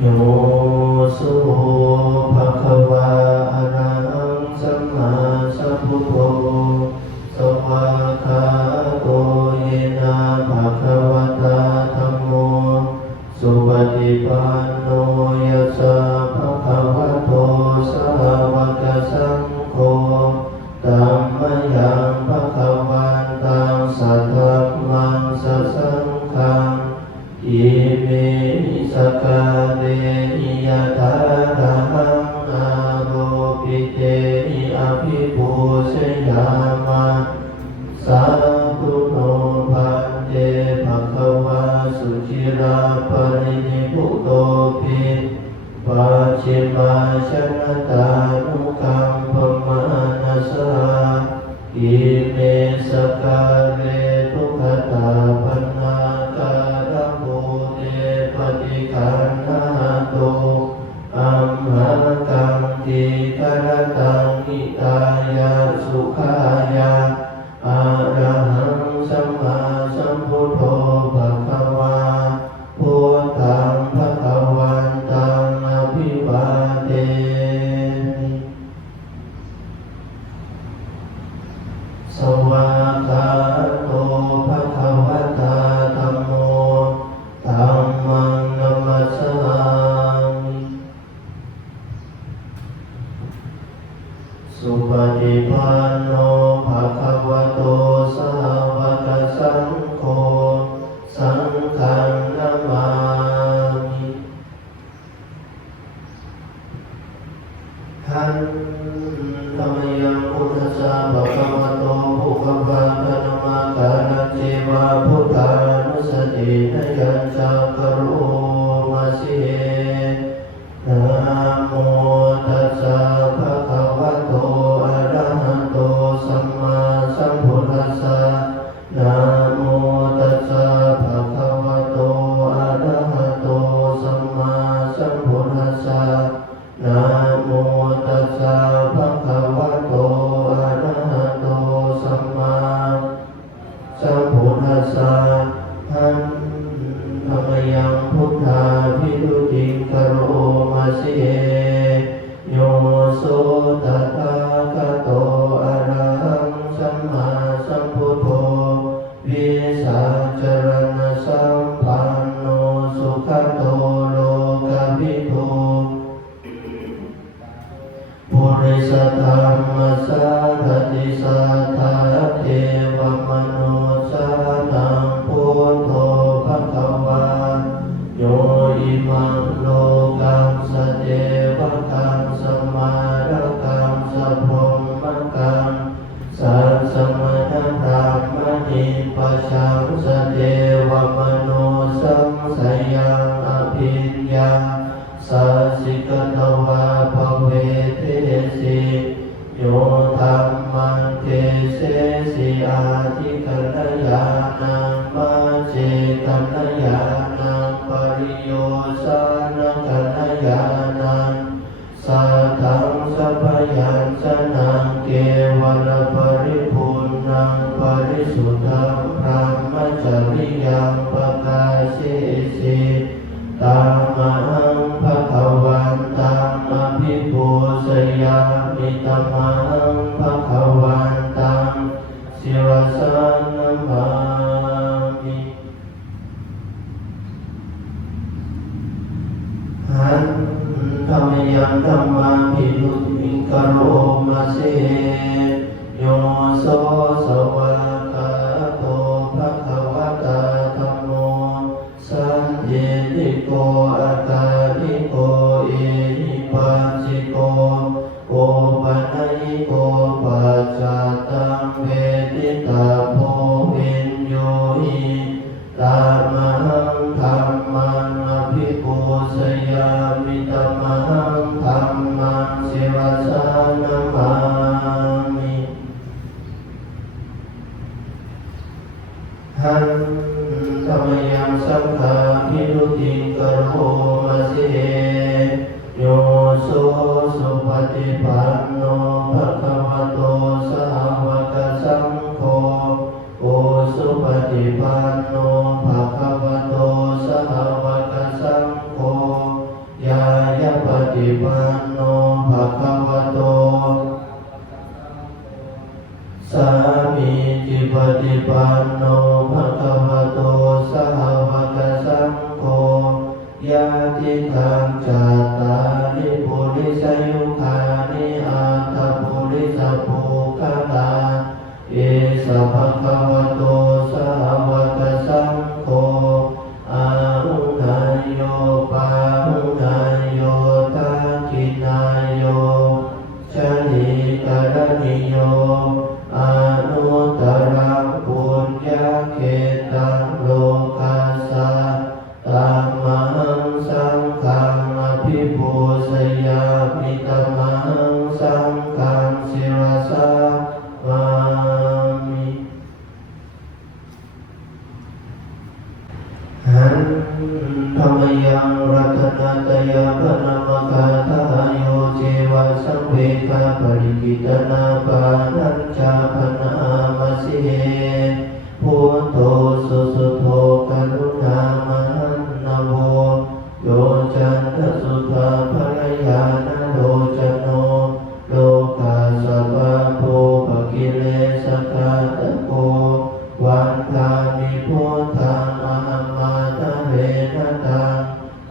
โยสุภะคะวะอะระหังสัมมาสัมพุทโธสวากขาโตเยนะภะคะวะตาธัมโมสุปฏิปันโนยัสสะภะคะวะโตสาวกสังโฆธัมมังยังภะคะวันตังสัทธัมมังสัสสังฆังอิเมสกาเตหิยะถาระหังอาโรปิเตหิอภิปูชยามะสาธุโนภันเตภะคะวะสุจิราปรินิพพุโตปิปัจฉิมาชนะตานุคัมปมานัสสะอิเมสกาเรทุกขตาปัญนาการะโมเตปฏิคันหาโตอัมหะกังติกรตังหิตายาสุขายาอะระหังสัมมาสัมพุทโธภะคะวาพุทธังภะคะวันตังอภิวาเทมิสวากขาโตภะคะวะตาธัมโมธัมมังนัมมัสสามิสุปฏิปันโนภะคะวะโตสาวกสังโฆสังฆังนะมามิหันธรรมยังพุทธัสสะภะคะวะโตภุคะภะคะนะมะกะนะเจวะพุทธานุสตินะยัญจักกะโรมาสินะโมตัสสะภะคะวะโตอะระหะโตสัมมาสัมพุทธัสสะนะโมตัสสะภะคะวะโตอะระหะโตสัมมาสัมพุทธัสสะนะโมตัสสะภะคะวะโตอะระหะโตสัมมาสัมพุทธัสสะหันธรรมยังพุทธาภิทุติงกโรมาสิโยโสตถาคโตอะระหังสัมมาสัมพุทโธวิสัจรณสัมปันโนสุขโตโลกวิทูปุริสธรรมสารติสัทธาเทวมนุสานังพุทโธภะคะวาโยอิมังโลกังสเทวกังสมาระกังสัพพมกังสัสสมณธรรมนิปัสสังสเทวมนุสังสยังอภิญญาสัสสิกตวาภเวเทสิโยธัมมังเทเสสิอาทิกัลยานังมัจเจกัลยานังปริโยสานกัลยานังสัทธังสัพพยัญชนะเกวรปริภูณังปริสุทธังพรหมจริยังปกาเสสิตัมมังภะคะวันตังอภิปูชยามิตัมมังภะคะวันตังศิวสังนะมามิหันธรรมยังธัมมังภิทุติงกโรมาเสโยโสสวากขาโตภะคะวะตาธัมโมสันติติโกอาคาลิโกเอหิปัสสิโกโอปัญญิโกปัจจตังเวทิตาโพวินโยหิตัมมังธัมมังอภิปูชยามิตัมมังธัมมังศิวสังนะมามิหันธรรมยังสังฆาภิทุติงกโรมา ฏิปันโนภะคะวะโตสามีจิปฏิปันโนภะคะวะโตสาวกสังโฆญาติธังจัตตาริปุริสยุคานิอัตถปุริสปุคตาเอสะภะคะวะโตสาวกสังโฆอาหุนายโยปาหุนายโยทักขินายโยชลิกรณิโยอนุตตรังปุญญเขตังโลกัสสะธัมมังสังฆังอภิปูชยามิธัมมังสังฆังศิรสามามิหันธรรมยังรัตนัตยาพนมกาทาโยเจวะสัมเวกาปริกิตนาปานัญจาพนามสิเหพุทโธสุสุโธกรุณามหันนะโมโยจันทสุภาภรยานโลจโนโลกาสัพพะโพปกิเลสกาตโกวันทามิพุทธังอหัมมาทะเวนะตัง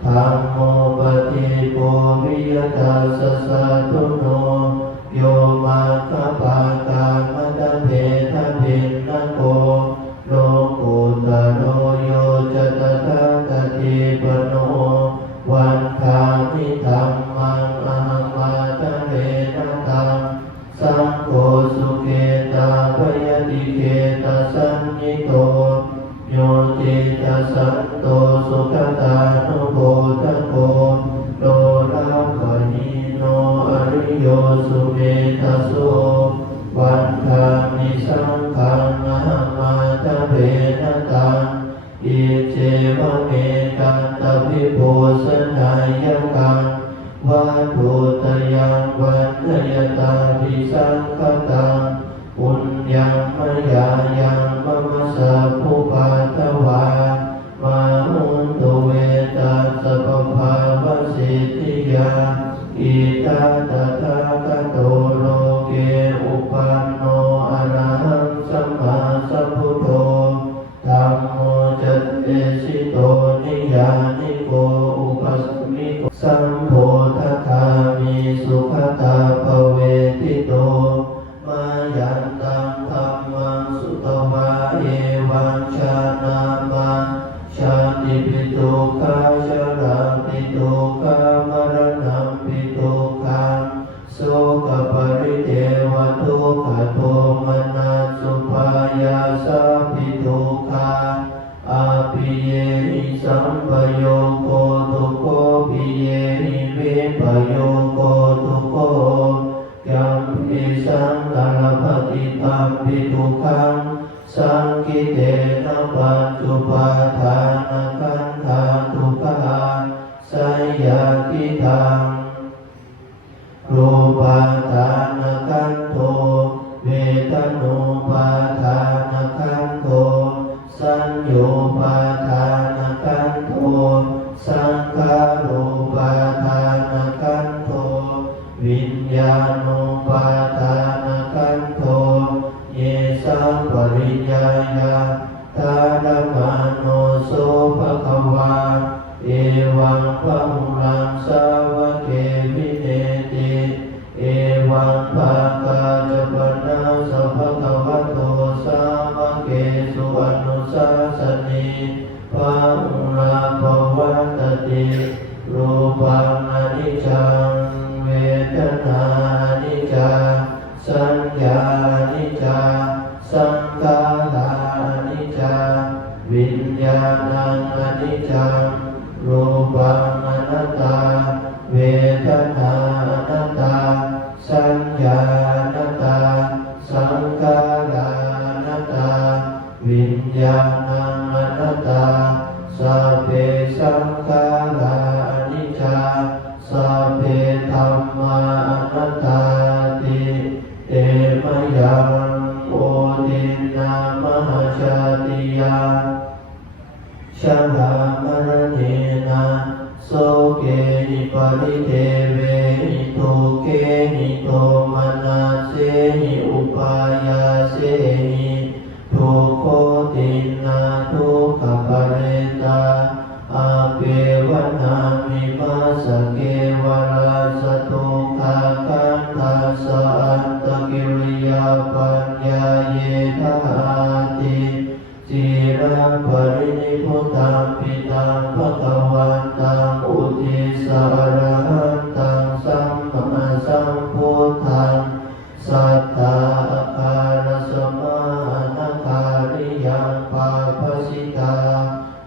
ธัมโมปฏิโกวิยตัสสะสะตุโนโยมาคปาตามัตเพทะภินนโกโลกุตโรโยจตถาคติปโนวันทามิธัมมังอหัมมาทะเวนะตังสังโฆสุเขตาภยติเขตาสันนิโตโยติตัสสันโตสุขตานุโพธโกโลลาภหิโนอริโยสุเมธัสโสวันทามิสังฆังอหัมมาทะเวนะตังอิเจวะเมกันตภิโพสนายกังวัตถุตยังวันทยตาภิสังฆตังปุญญังมยายังมมสสะภูปาทวามาหุนตุเวตัสสะปะภาวะสิทธิยาอิตาตถาคโตโลเกอุปันโนอะระหังสัมมาสัมพุทโธธัมโมจัตเตสิโตนิยานิโกอุปัสสมิโกสัมโพธัคคามิสุขตาภเวทิโตมายันตังธัมมังสุตวะเอวังชานามาชาติปิตุกาชราปิตุกามรณะปิตุกังโสกปริเทวทุกขโทมนัสสุภายาสาปิตุกังอาปิเยหิสัมปโยโกทุโกปิเยหิเวปโยโกทุโกยัมปิสังฆาปฏิตัมปิทุขังสังคิเตนะปัจจุปาทานะขันธาทุกขาสัยยาติทังรูปาทานะขันโทเวทนุปาทานะขันโทสัญโยปาทานะขันโทสังขารูปาทานะขันโทวิญญาณุปาทานะขันโทเยสัมปริญญายาทานะมาโนโสภะคะวาเอวังพะหุลังสาวะเกวิเนติเอวังภาคาจะปนะสัพพะคะวะโตสาวะเกสุอนุสาสนีภะหุราภวัตติรูปังอนิจจังเวทนานิจจังสัญญานิจจังสังขารนิจจังวิญญาณังอนิจจังรูปังอนัตตาเวทนาอนัตตาสัญญาอนัตตาสังขารอนัตตาวิญญาณังอนัตตาสัพเพสังขารานิจจังสัพเพธัมมาอนัตตาติเตมะยังโอตินามหาชาติยาชรามรณเนนะโส เกหิปริเทเวหิทุเกหิโทมนัสเสหิอุปายาเสหิทุกโขตินาทุกขปะเรตาอาเปวนามิมาสเกวราสตุขาคันทัสสะอันตกิริยาปัญญาเยธาติจิรังปรินิพพุตังปิตังภคะวันตังอุทิสาระหันตังสัมมาสัมพุทธังสัตตาอาคารสมานาคาริยังปาปสิตา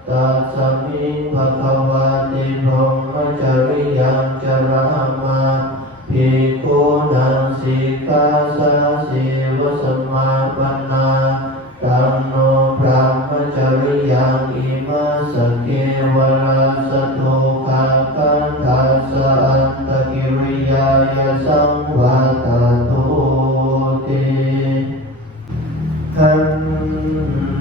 ตัสสมิงภคะวะติพรหมจริยังจรามาภิกขุนังสิกขาสะสีวะสมาปันนาตัมโนพรหมจริยังอิมาสเกวราสตุขาคันทัสสะอันตกิริยายสังวาตตุติขัน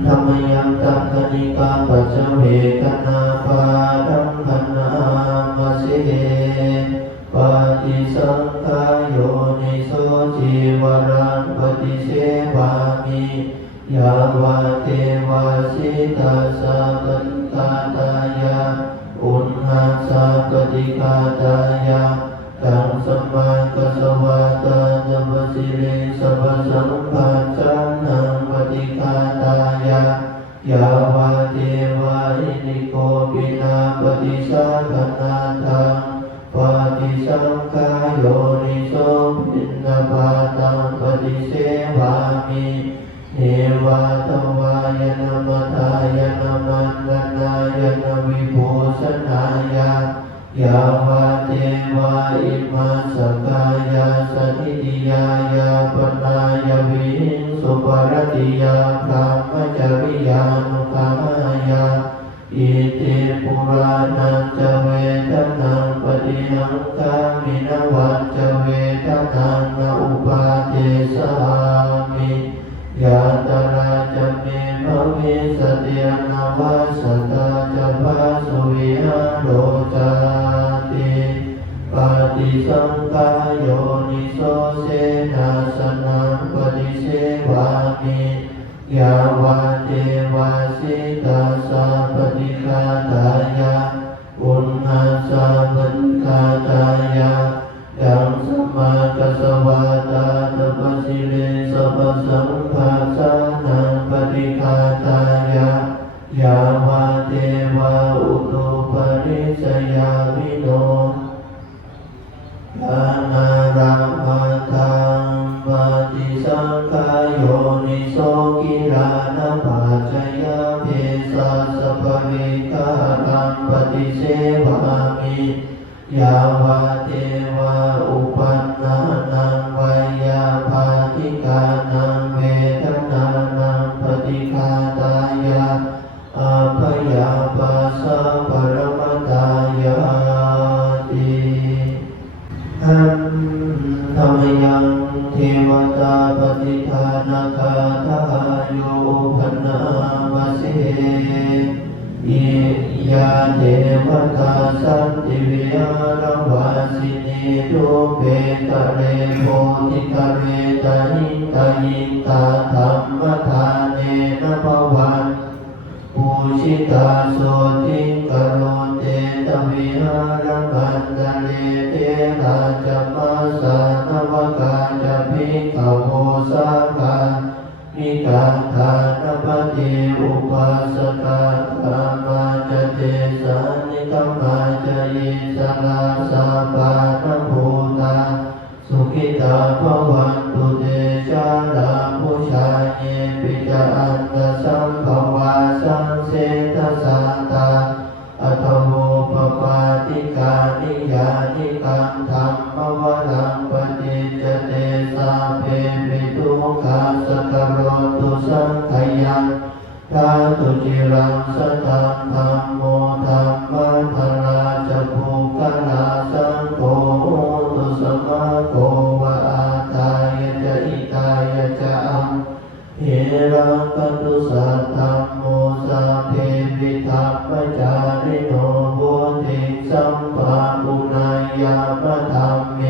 ธรรมยังตัมกนิกาปัจเจเวกนาปาดัมพนามาเสปฏิสังขายโยนิโสจิวรังปฏิเสวามิยาวาเทวาสิตาสะปฏิฆาตายะอุณหัสสะปฏิฆาตายะตังสัมมากัสสวะตานัมสิริสัพพสัมปัจจันนังปฏิฆาตายะยาวาเทวาอินิโกปินาปฏิสังขนาทังปฏิสังขายโยนิโสปินาปาตังปฏิเสวามิเนวาตวายนามัทายนามันนายนาวิภูสนายายาวาเทวาอิมาสกายาสนิติยายาปนายวิหิงสุปรติยาพรหมจริยานุขายาอิติปุรานันจเวทนังปฏิหังคามินวัจจเวทนังนอุปาเทสามิยาตราจะเมภวิสติยนาวาสตาจะภาสุวิหารโลจาติปฏิสังขายโยนิโสเสนาสนังปฏิเสวามิยาวาเทวาสิตาสะปฏิฆาตายะอุณหัสสะปฏิฆาตายะตังสัมมากัสสวะตาตัปสิเลสัพพสัมปัสสะนังปฏิฆาตายะยาวาเทวาอุตุปริสยาวิโนทานารามาทังปฏิสังขายโยนิโสกิรานะปัจจยเพสัสสะภวิกาตังปฏิเสวามิยาวาเทวาอุปันนานังวายาภาติกานังเวทนานังปฏิฆาตายะอาภยาปัสสะปรมตายาติขันธรรมยังเทวตาปฏิทานาคาทาโยพนามเสอิยาเทวตาสันติวิหารวาสินีทุเปตะเรโพธิกะเรตะหิตะหิตาธรรมทานเนนะภวันปูชิตาโสติกะโรเตตะวิหารกันตะเรเตราจมัสสานวกาจะภิกขโวสากามิการทานปฏิอุปาสกาธรรมาจเตสานิกัมมาจยิสลาสาปานภูตาสุขิตาภวันตุเตชะลาภูชาเยปิจาอันตสัมภวาสังเสตสัตตาอัตโมปปาติกานิยานิกังธรรมวรังปฏิจเตสาเพปิตุขาสกโรตุสังขยังทาตุจิรังสตังธัมโมธัมมัทราจะภูกราสังโฆตุสมาโกวะอาตายะจะอิตายะจะอัมเหรังกัตุสัทธัมโมสัพเพปิธัมมจาริโนโหติสัมปา ปุณายามะธรรมเม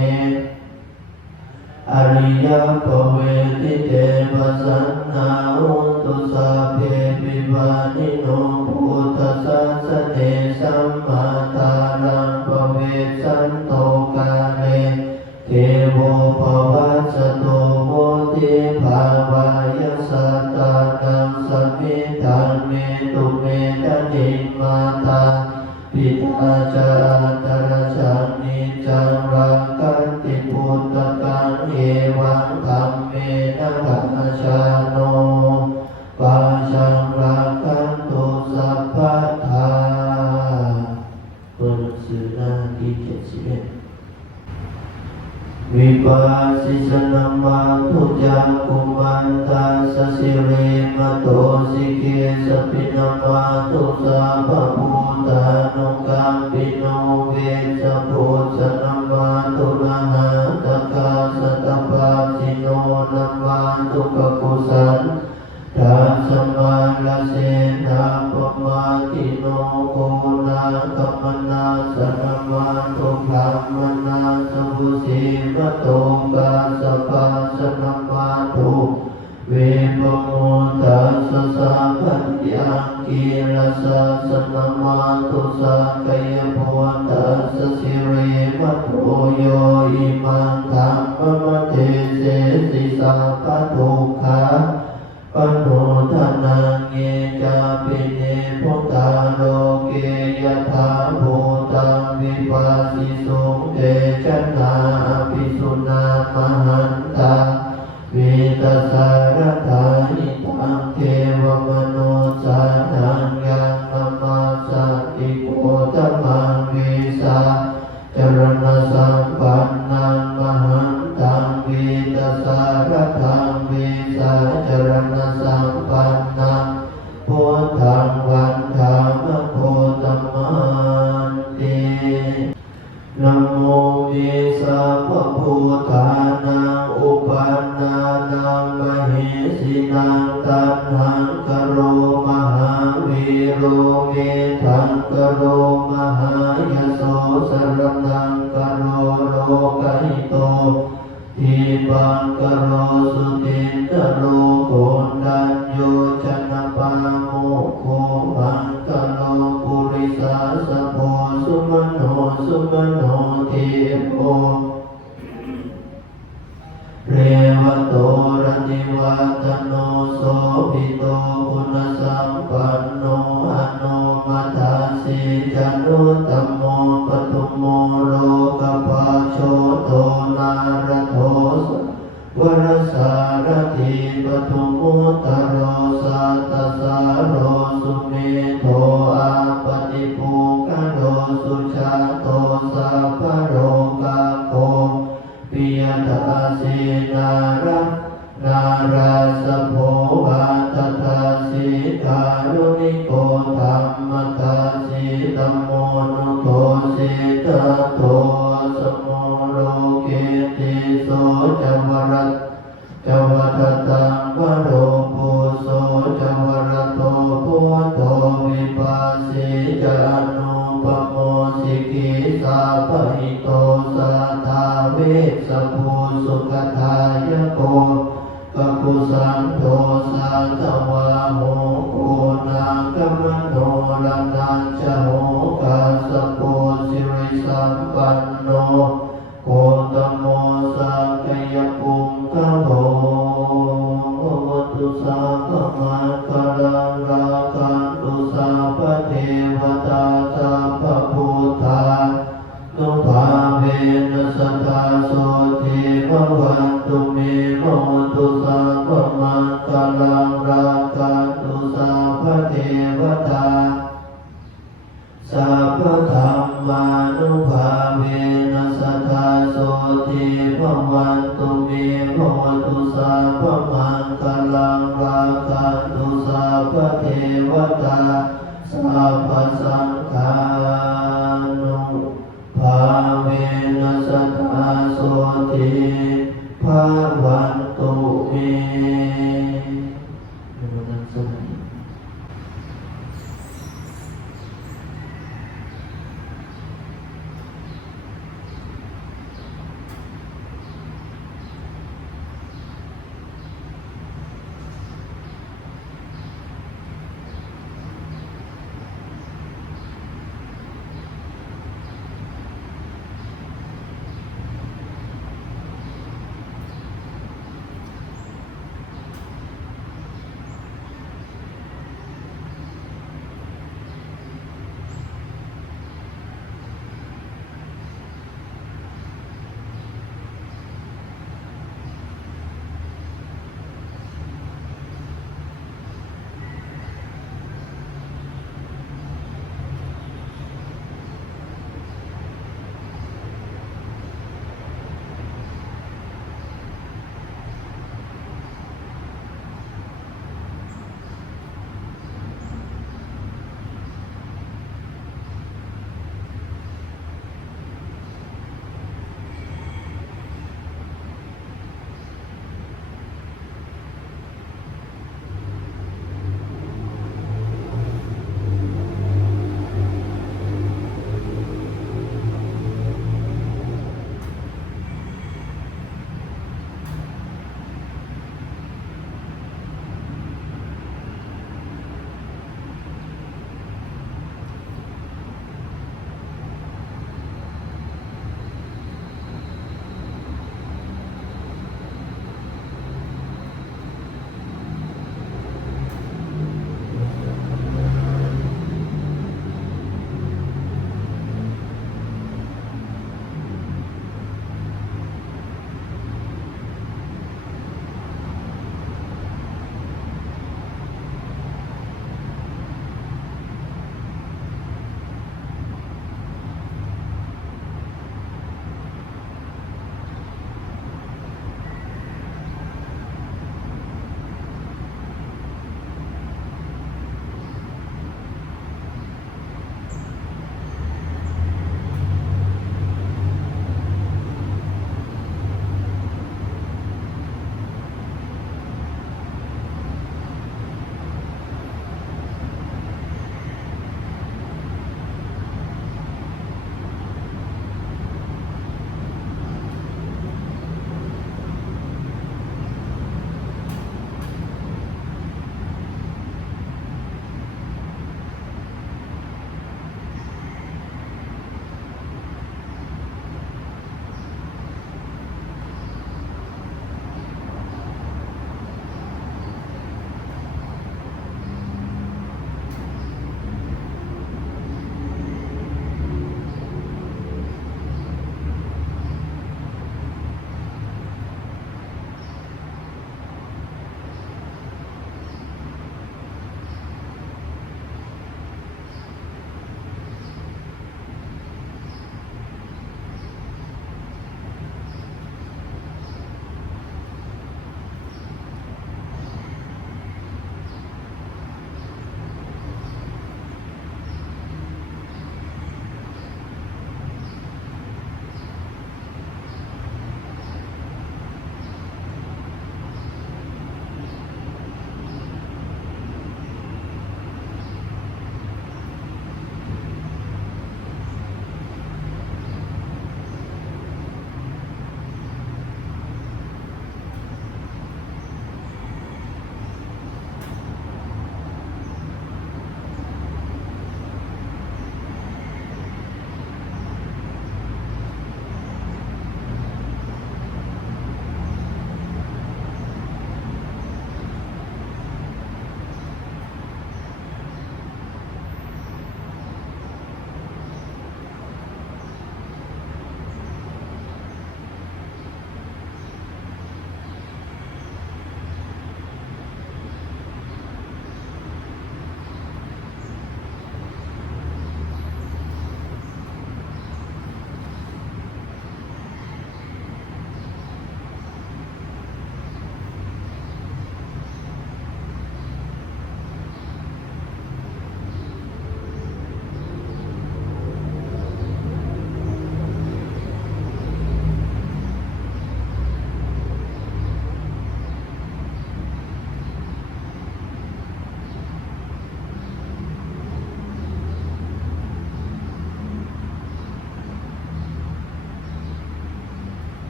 อริยภเวทิเตปัสสันนาอุตุสัพเพปิวานิโนพุทธัสสะเนสัมมาทารังภเวสันโตกาเลเทโวภวัสสโตโมทิภาวายสัตตานังสมิทาเมตุเมตติมาตาปิตาจาตระชันนิจังรักขันติพุทธกังเอวังธัมเมนะกัจฉาโนปัญจังรักขันตุสัพพทาตัวหนังสือหน้าที่71วิปัสสิสนามาทุจักกุมันตาสสิเรมโตสิเกสปินามาทุสัพพพุทธานุกัมปิโนเวสพุทธนามาทุนะหะตกาสัตตปัสสิโนนามาทุปกุสันทัสสมาลเสนาปมาติโนโกนาคัมมนาสนามาทุคัมมนาสัพพุสีมโตกาสปัสสนามาทุเวปโมทัสสะสัพพัญญังกิรัสสะสนามาทุสักกายโพทัสสะสิเรมัตโตโยอิมังธัมมมะเทเสสิสัพพะทุกขาปโนทนาเงจาปิเนพุทธาโลเกยถาภูตังวิปัสสิสุเตชะนาภิสุนามหันตาวิตัสสารถานิตังเทวมโนสานังยังนามาสัตติโกตมังวิสาจรณสัมปันนังมหันตังวิตัสสารทังวิสาจรณสัมปันนังพุทธังวันธามโคตมันตินะโมวิสัพพพุทธานังอุปันนานังมเหสินังตัณหังกโรมหาวิโรเมทังกโรมหายโสสรนังกโรโลกหิโตทีปังกโรสุตินตโรโกณัญโยชนะปาโมโคมังกโลปุริสาสะโพสุมโนสุมโนทิโพเรวโตรติวัตโนโสภิโตปุณสัมปันโนอโนมัตถสิจันุตตโมปทุมโมโลกปัจโชโตนารโทวรสารถิปทุมมุตตโรสัตตสาโรสุเมโทอาปติภูกโรสุชาโตสัพพโรกาโกปิยตาสีนารังนาราสโภวาตถาสีการุณิโกธรรมตาสีธัมโมนุโตสีตโตสโมโลเกติโสจวรัตจวัตตังวโรปุโสจวรโตพุทโธวิปัสสิจานุปโมสิกิสาภหิโตสัทธาเวสภูสุขทายโกกักุสันโทสัตวะโมโกนาคัมโนรนัญจโหกัสสโพสิริสัมปันโนโกตโมสักกายปุงคโลวัตุสัพพมังคลังราคันตุสัพพเทวตาสัพพพุทธานุภาเวนัสสตาโสติภวันตุเมโมตุสัพพมังคลังราคันตุสัพพเทวตาสัพพธัมมานุภาเวนัสสตาโสติภวันตุเมโมตุสัพพมังคลังราคันตุสัพพเทวตาสัพพสังฆานุภาเวนัสสตาโสติภวันตุเม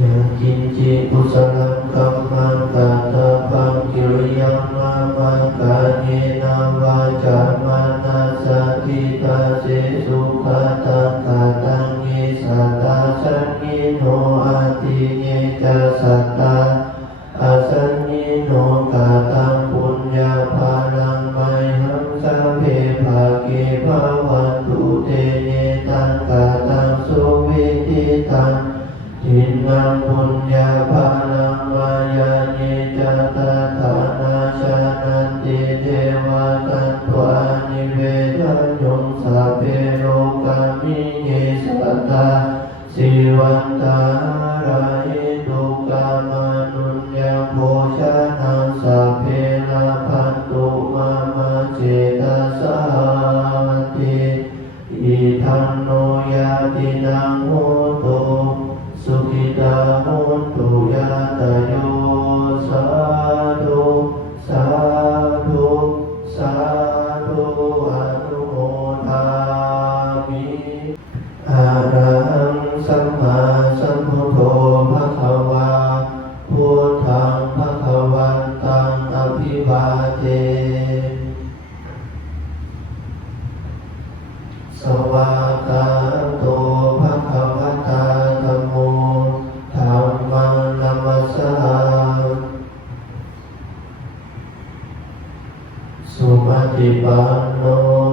ยะกินจิกุศลังกัมมังกัตถะปังกิริยังนามังกาเยนะวาจามานัสสติตาเสสุขตังกตังเยสัตตาสัญญิโนอาทิเยจะสัตตาอาสัญญิโนกตังปุญญาภาลังไมหังสัพเพภาเกภาวันตุเตเยตังกตังสุวิทิตังทินังปุญญาภาลังมายาเยจัตตาธานาชานันติเทวาตันตวานิเวทยงสัพเพโลกามิเยสัตตาสิวันตาราหิตุกามานุญญาโภชานังสัพเพลาภันตุมามาเจตสาติอิทันโนยาตินังโหตุสุขิตาโหตุยาตโยสาธุสาธุสาธุอนุโมทามิอะระหังสัมมาสัมพุทโธภะคะวาพุทธังภะคะวันตังอภิวาเทสวากาโตภะคะวะตาธัมโมธัมมังนัมสสาสุปฏิปันโน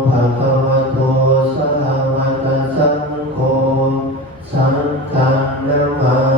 ภะคะวะโตสาวกสังโฆสังฆังนะมา